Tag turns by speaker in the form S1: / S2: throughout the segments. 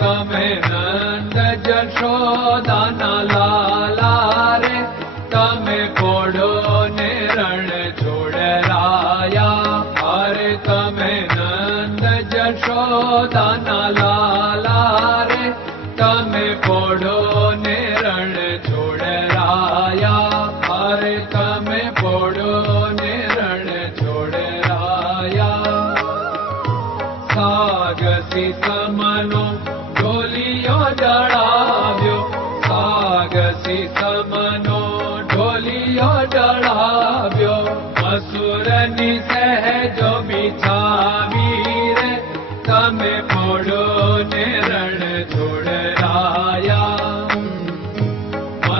S1: तमे नन्द ला रे तमे पोढो ने रण नन्द दाना ला तमे पोढो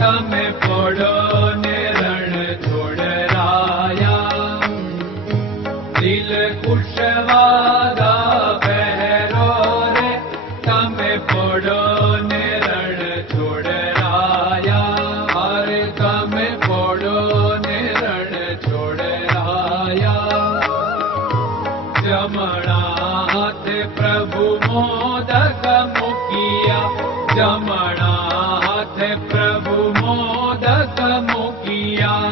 S1: તમે પોડો ને રણ છોડરાયા દિલ કુશવાદા પહેરો રે તમે પોડો ને રણ છોડરાયા અરે તમે પોડો ને રણ છોડરાયા જમણા હાથે પ્રભુ મોદક મૂકિયા જમણા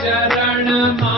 S1: चरण मा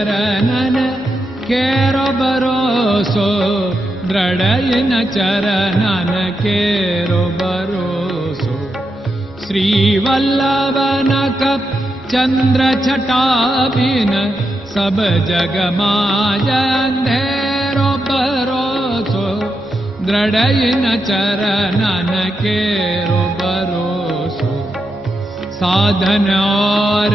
S1: चरणन रो भरोसो द्रडयन चरनोसो श्रीवल्लभ चन्द्र छटाबिन सब जगमाजेरो भरोसो चरणन केरो भरोसो। साधन और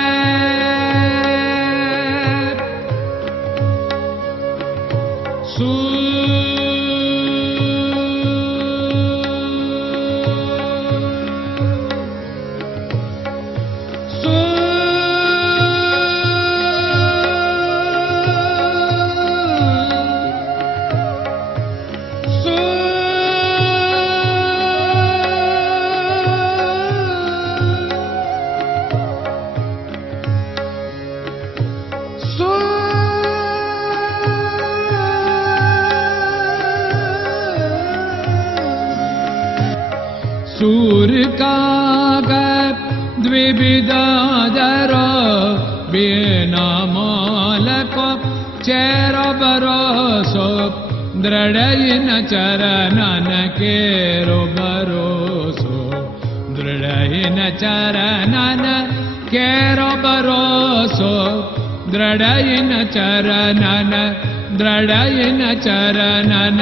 S1: मालको चेर बरोसो दृढयिन चरणन केरो बरोसो दृढयिन चरणन केरो बरोसो दृढयिन चरणन दृढयिन चरणन